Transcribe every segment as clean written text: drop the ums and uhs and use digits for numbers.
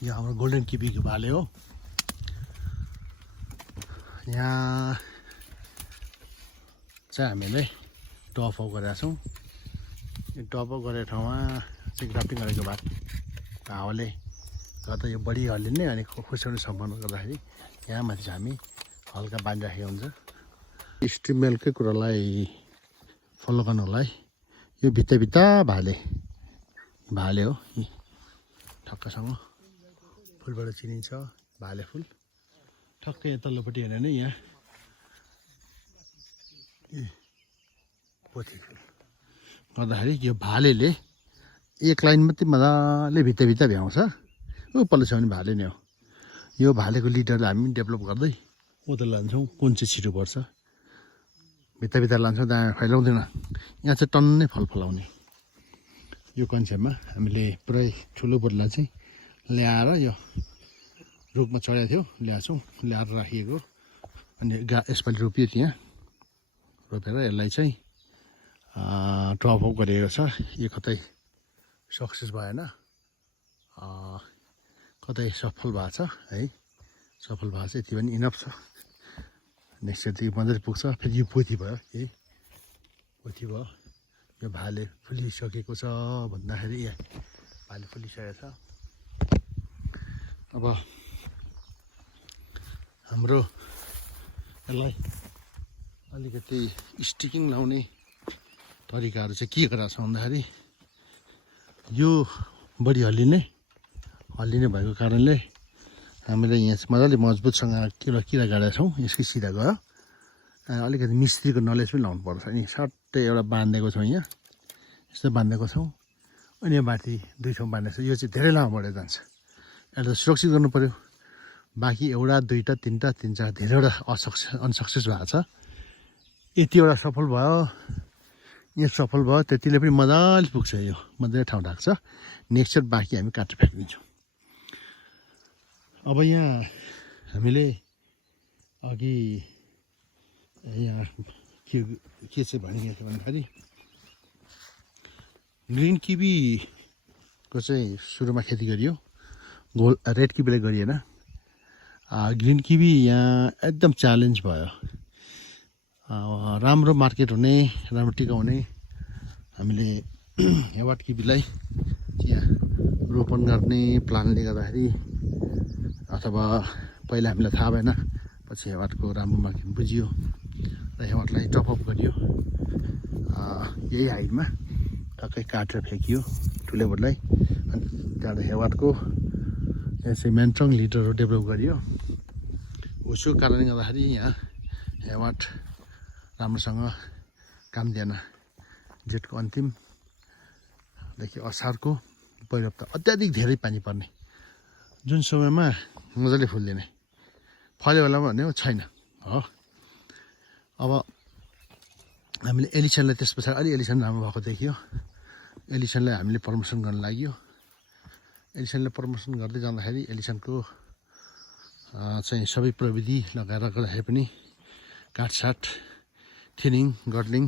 यो हाम्रो गोल्डन किबीको भाले हो। यहाँ चाहिँ हामीले टप अप गरेका छौँ। यो टप अप गरेको ठाउँमा चाहिँ ग्राफ्टिङ गरेको बाद हावाले गर्दा यो बढी हल्लिने अनि खुर्साउने सम्पन्न गर्दाखेरि यहाँ माथि चाहिँ हामी हल्का बाँधिराखेको हुन्छ। स्ट्रिमेलकै कुरालाई फलो गर्नुलाई यो भित्ता भाले हो। ठक्कसँग फुलबाट चिनिन्छ भाले फुल। ठक्कै तल्लोपट्टि हेर्ने नै यहाँ पोथी फुल गर्दाखेरि यो भालेले एक लाइन मात्रै मजाले भित्ता भ्याउँछ। पल्लो छ भने भाले नै हो। यो भालेको लिडरलाई हामी डेभलप गर्दै उता लान्छौँ कुन चाहिँ छिटो पर्छ। भित्ता लान्छौँ त्यहाँ फैलाउँदैन। यहाँ चाहिँ टन्नै फल फलाउने यो कन्सेप्टमा हामीले पुरै ठुलो बदला चाहिँ ल्याएर यो रुखमा चढेको थियो ल्याएर राखिएको। अनि यसपालि रोपियो त्यहाँ रोपेर यसलाई चाहिँ टप अप गरिएको छ। यो कतै सक्सेस भएन कतै सफल भएको छ है। सफल भएको छ यति पनि इनफ छ। नेक्स्ट इयरदेखि मजाले पुग्छ। फेरि यो पोथी भयो पोथी भयो। यो भाले फुलिसकेको छ भन्दाखेरि भाले फुलिसकेको छ। अब हाम्रो यसलाई अलिकति स्टिकिङ लाउने तरिकाहरू चाहिँ के गरेको छ भन्दाखेरि यो बढी हल्लिने भएको कारणले हामीले यहाँ चाहिँ मजाले मजबुतसँग किरा गाडेका छौँ। यसकै सिधा गयो। अलिकति मिस्त्रीको नलेज पनि लाउनु पर्छ। अनि सट्टै एउटा बाँधेको छौँ यहाँ यस्तो बाँधेको छौँ। अनि यो माथि दुई ठाउँ बाँधेको छ। यो चाहिँ धेरै लामो बढेर जान्छ। यसलाई सुरक्षित गर्नु पऱ्यो। बाँकी एउटा दुईवटा तिनवटा तिन चार धेरैवटा अनसक्सेस भएको छ। यतिवटा सफल भयो यहाँ सफल भयो त्यतिले पनि मजाले पुग्छ। यो मजाले ठाउँ ढाक्छ। नेक्स्ट इयर बाँकी हामी काटेर फ्याँकिदिन्छौँ। अब यहाँ हामीले अघि यहाँ के चाहिँ भनिएको थियो भन्दाखेरि ग्रिन किबीको चाहिँ सुरुमा खेती गरियो। रेड किबीलाई गरिएन। ग्रिन किबी यहाँ एकदम च्यालेन्ज भयो। राम्रो मार्केट हुने राम्रो टिकाउने हामीले हेवाट किबीलाई यहाँ रोपन गर्ने प्लानले गर्दाखेरि अथवा पहिला हामीलाई थाहा भएन। पछि हेवाटको राम्रो मार्केट बुझियो र हेवाटलाई टपअप गरियो। यही हाइटमा टक्कै काटेर फ्याँकियो ठुलो बोटलाई। अनि त्यहाँबाट हेवाटको चाहिँ मेन्ट्रङ लिडरहरू डेभलप गरियो। उसको कारणले गर्दाखेरि यहाँ हेवाट राम्रोसँग काम दिएन। जेठको अन्तिमदेखि असारको पहिलो हप्ता अत्याधिक धेरै पानी पर्ने जुन समयमा मजाले फुल्दिने फल्यो होला भन्यो छैन हो। अब हामीले एलिसनलाई त्यस पछाडि अलि एलिसन राम्रो भएको देखियो। एलिसनलाई हामीले प्रमोसन गर्न लाग्यो। एलिसनलाई प्रमोसन गर्दै जाँदाखेरि एलिसनको चाहिँ सबै प्रविधि लगाएर गर्दाखेरि पनि काटसाट थिनिङ गडलिङ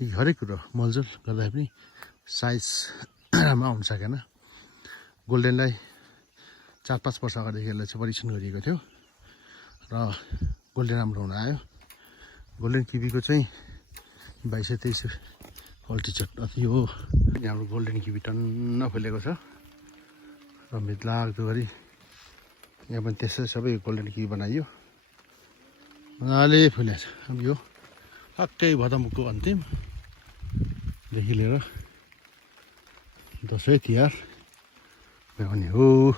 हरेक कुरो मलजुल गर्दाखेरि पनि साइज राम्रो आउनु सकेन। गोल्डेनलाई 4-5 वर्ष अगाडिदेखि यसलाई चाहिँ परीक्षण गरिएको थियो र गोल्डेन राम्रो हुन आयो। गोल्डेन किबीको चाहिँ 22-23 अल्टिच्युड अति हो। हाम्रो गोल्डेन किबी टन्न फुलेको छ र मितलाग्दो गरी यहाँ पनि त्यसै सबै गोल्डेन किबी बनाइयो। मजाले फुलेको छ। अब यो टक्कै भदौको अन्तिमदेखि लिएर दसैँ तिहार भ्याउने हो।